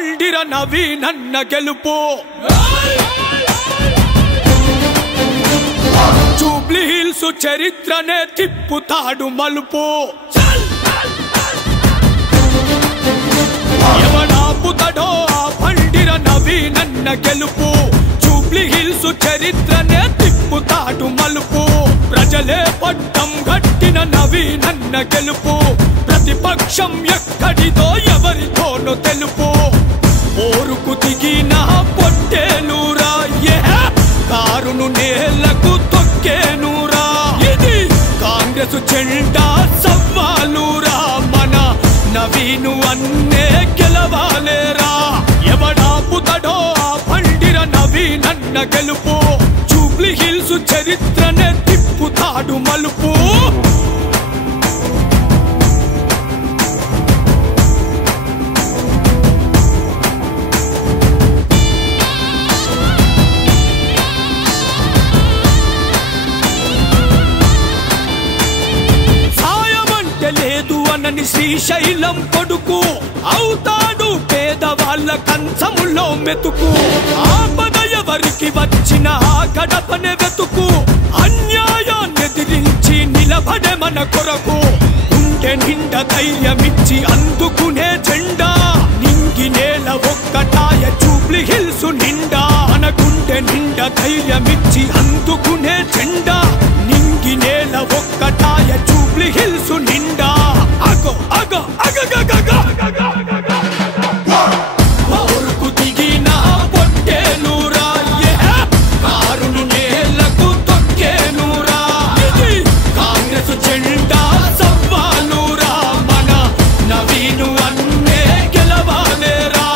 పండిర నవీనన్న గెలుపు Jubilee hills చరిత్రనే తిప్పుతాడు మలుపు ఎవడాపుతడో ఆ పండిర నవీనన్న గెలుపు జూబ్లీ హిల్స్ చరిత్రనే తిప్పుతాడు మలుపు ప్రజలే పట్టం గట్టిన నవీనన్న గెలుపు ప్రతిపక్షం ఎక్కడిదో ఎవరితోనో తెలుపు ఓరుకు దిగిన పొట్టేలురా కారును నేలకు తొక్కేనురా ఇది కాంగ్రెస్ జెండా సవాలురా మన నవీను అన్నే గెలవాలేరా ఎవడాపుతడో ఆ పండిర నవీనన్న గెలుపు జూబ్లీ హిల్స్ చరిత్రనే తిప్పుతాడు మలుపు శ్రీశైలం కొడుకు అవుతాడు పేదవాళ్ళ కంచములో మెతుకు ఆపద ఎవరికి వచ్చిన ఆ గడపనే వెతుకు అన్యాయాన్ని ఎదిరించి నిలబడే మన కొరకు గుండె నిండా ధైర్యమిచ్చి అందుకునే జెండా నింగి నేల ఒక్కటాయ జూబ్లీ హిల్స్ నిండా మన గుండె నిండా ధైర్యమిచ్చి అందుకునే జెండా నింగి నేల ఒక్కటాయ జూబ్లీ హిల్స్ నిండా ఓరుకు దిగిన పొట్టేలురా కారును నేలకు తొక్కేనురా ఇది కాంగ్రెస్ జెండా సవాలురా మన నవీను అన్నే గెలవాలేరా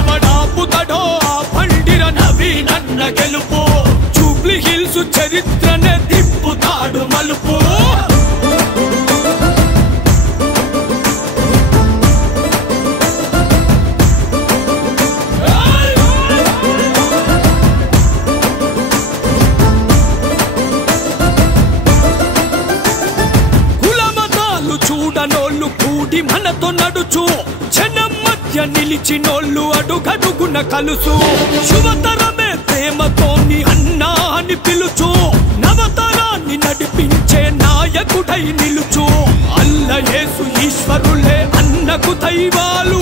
ఎవడాపుతడో ఆ పండిర నవీనన్న గెలుపు జూబ్లీ హిల్స్ చరిత్రనే తిప్పుతాడు మలుపు చూడనోళ్ళు కూడి మనతో నడుచు జనం మధ్య నిలిచినోళ్ళు అడుగడుగున కలుసు శుభతరమే ప్రేమతోని అన్నా అని పిలుచు నవతరాన్ని నడిపించే నాయకుడై నిలుచు అల్ల యేసు ఈశ్వరులే అన్నకు దైవాలు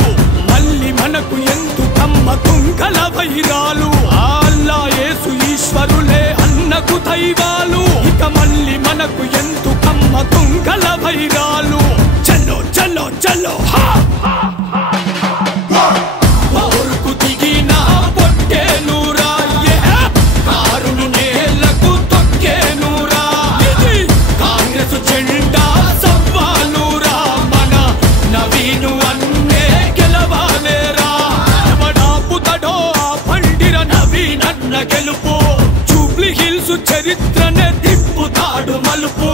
మళ్ళీ మనకు ఎందుకమ్మ తుంగల వైరాలు అల్లా యేసు ఈశ్వరులే అన్నకు దైవాలు ఇక మళ్ళీ మనకు ఎందుకమ్మ తుంగల వైరాలు చలో చలో చలో ఓరుకు దిగిన పొట్టేలురా కారును నేలకు తొక్కేనురా ఇది కాంగ్రెస్ జెండా సవాలురా మన నవీను అన్నే గెలవాలేరా ఎవడాపుతడో ఆ పండిర నవీనన్న గెలుపు జూబ్లీ హిల్స్ చరిత్రనే తిప్పుతాడు మలుపు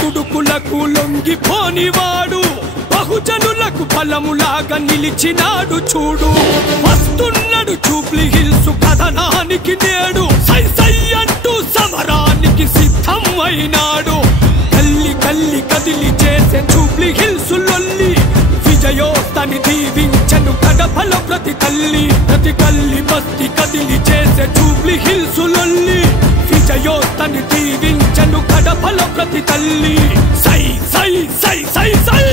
దుడుకులకు లొంగిపోనివాడు బహుజనులకు బలములాగా నిలిచినాడు చూడు వస్తున్నాడు జూబ్లీ హిల్స్ కథనానికి నేడు సై సై అంటూ సమరానికి సిద్ధం అయినాడు కల్లి కల్లి కదిలి చేసే జూబ్లీ హిల్స్ లొల్లి విజయోత్తని దీవించను కడపలో ప్రతి కల్లి బస్తి కదిలి చేసే జూబ్లీ హిల్స్ లొల్లి విజయోత్తని దీవించను కడపలో ప్రతి తల్లి సై సై సై సై సై